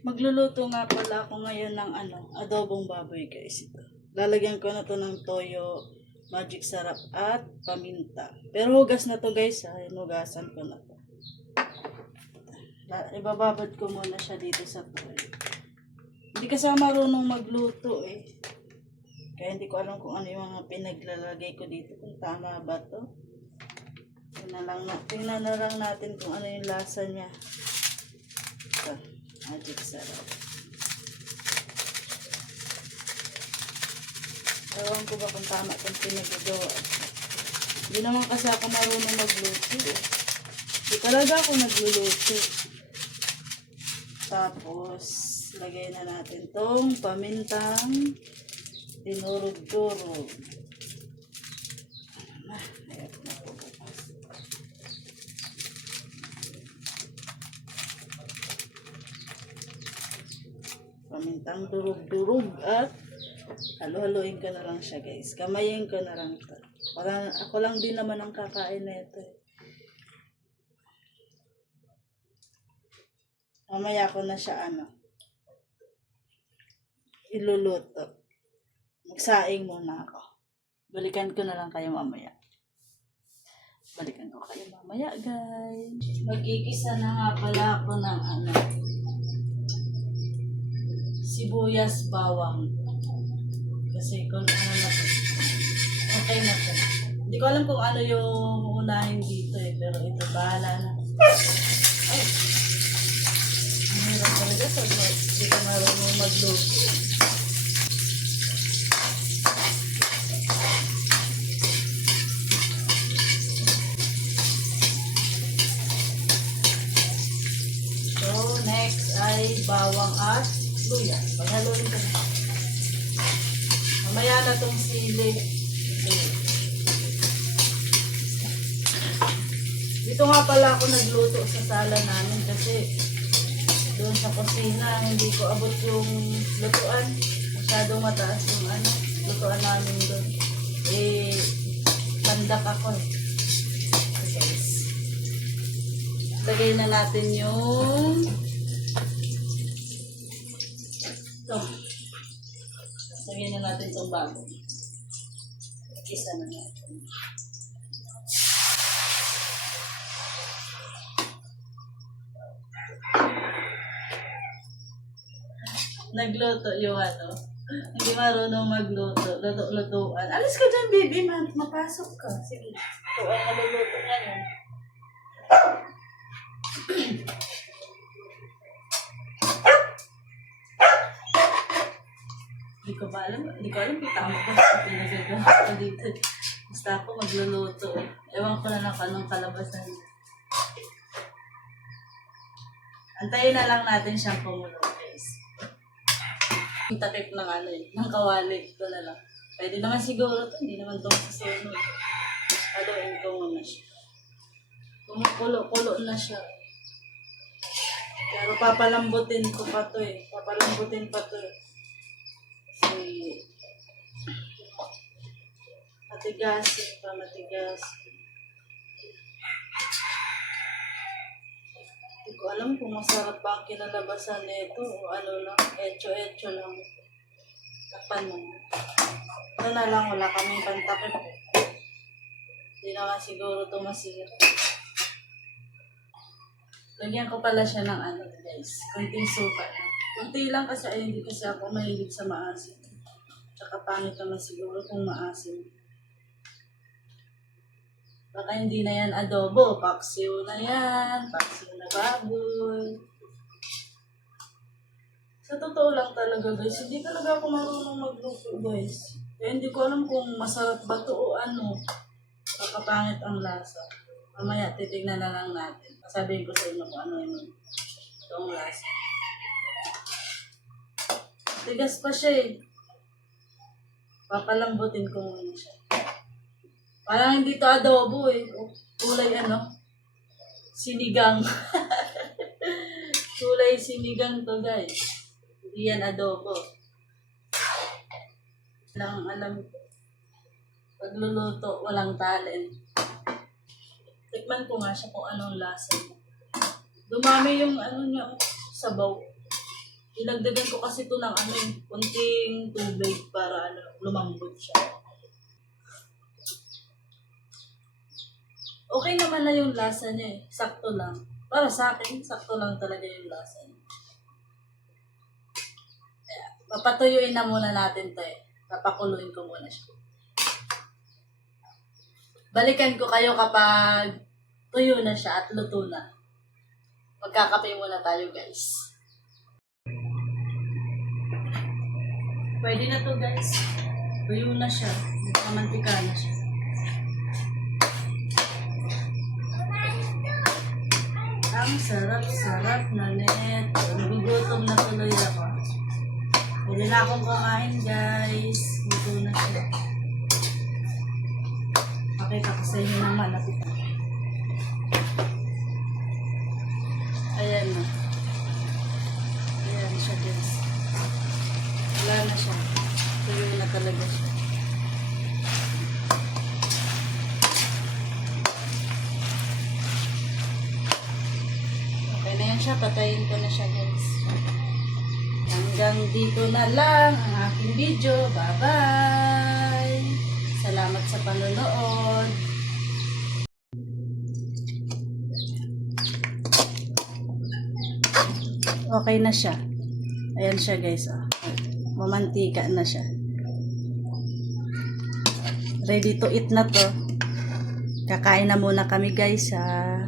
Magluluto nga pala ako ngayon ng adobong baboy guys. Ito. Lalagyan ko na to ng toyo, magic sarap at paminta. Pero hugas na to guys ha. Hinugasan ko na to. Ibababad ko muna siya dito sa toyo. Hindi kasi ako marunong magluto eh. Kaya hindi ko alam kung ano yung mga pinaglalagay ko dito. Kung tama ba to. Tingnan na lang natin kung ano yung lasa niya. Ito. Magic sarap. Ewan ko ba kung tama itong pinagagawa. Hindi naman kasi ako marunong magluto eh. Hindi talaga ako nagluluto. Tapos, lagay na natin tong pamintang dinurog-durog. Ayan na po. Pamintang durog-durog at halo-haloin ko na lang siya guys. Kamayin ko na lang ito. Ako lang din naman ang kakain na ito. Mamaya ko na siya iluluto. Magsaing muna ako. Balikan ko na lang kayo mamaya. Balikan ko kayo mamaya guys. Magigisa na nga pala ako ng sibuyas, bawang. Kasi kung ano na to. Okay na to. Hindi ko alam kung ano yung unahin dito eh. Pero ito, bahala na. Ay! Ang hirap talaga sa hindi ka marunong magluto. So, next ay bawang at luya. Paghaluin ko na. Mamaya na itong sili. Dito nga pala ako nagluto sa sala namin kasi doon sa kusina hindi ko abot yung lutuan. Masyadong mataas yung lutuan namin doon. Pandak ako eh. Guys. Lagay na natin yung ito. Lagyan na natin itong bago. Kisa na natin. Nagluto yung hindi marunong magluto. Luto-lutuan. Alis ka dyan, baby. Mapasok ka. Sige. Ito ang maluluto ngayon. Hindi ko alam kung tama ko sa pinagagawa ko dito. Basta ako magluluto. Ewan ko na lang anong kalabasan. Antayin na lang natin siyang kumulo, guys. Yung takip ng kawali. Ito na lang. Pwede naman siguro ito. Hindi naman itong susunod. Haluin ko muna siya. Kumukulo-kulo na siya. Pero papalambutin ko pa ito eh. Papalambutin pa ito eh. Matigasin pa, matigasin. Hindi ko alam kung masarap ba ang kinalabasan nito o ano lang, echo-echo lang. Tapan mo. Ito na lang, wala kaming pantakip. Hindi naman siguro ito masira. Lagyan ko pala siya ng guys, kunting suka. Kunti lang kasi hindi kasi ako mahilig sa maasim. Tsaka pangit naman siguro kung maasim. Baka hindi na yan adobo, paksiw na yan, paksiw na baboy. Sa totoo lang talaga guys, hindi talaga ako marunong magluto guys. Kaya hindi ko alam kung masarap ba ito o baka pangit ang lasa. Mamaya titignan na lang natin. Sabihin ko sa inyo kung ano itong lasa. Tigas pa siya eh. Papalambutin ko muna siya. Parang hindi to adobo eh. Kulay sinigang. Kulay sinigang to guys. Hindi yan adobo. Alam ko. Pagluluto, walang talent. Tikman ko nga siya kung anong lasa niya. Dumami yung niya, sabaw. Ilagdagan ko kasi ito ng ano, kunting tubig para ano, lumambot siya. Okay naman na yung lasa niya eh. Sakto lang. Para sa akin, sakto lang talaga yung lasa niya. Kaya, papatuyuin na muna natin to eh. Papakuluin ko muna siya. Balikan ko kayo kapag tuyo na siya at luto na. Magkakape muna tayo guys. Pwede na to guys. Tuyo na siya. Nagkamantika na siya. Ang sarap-sarap na net. Nagugutom na tuloy ako. Pwede na akong kumain guys. Luto na siya. Pakita ko sa inyo ng malapit. Ayan na. Ayan siya guys. Wala na siya. Tuyo na talaga siya. Okay na yan siya. Patayin ko na siya guys. Hanggang dito na lang ang aking video. Bye-bye! Salamat sa panonood. Okay na siya. Ayan siya guys. Mamantika na siya. Ready to eat na to. Kakain na muna kami guys ha.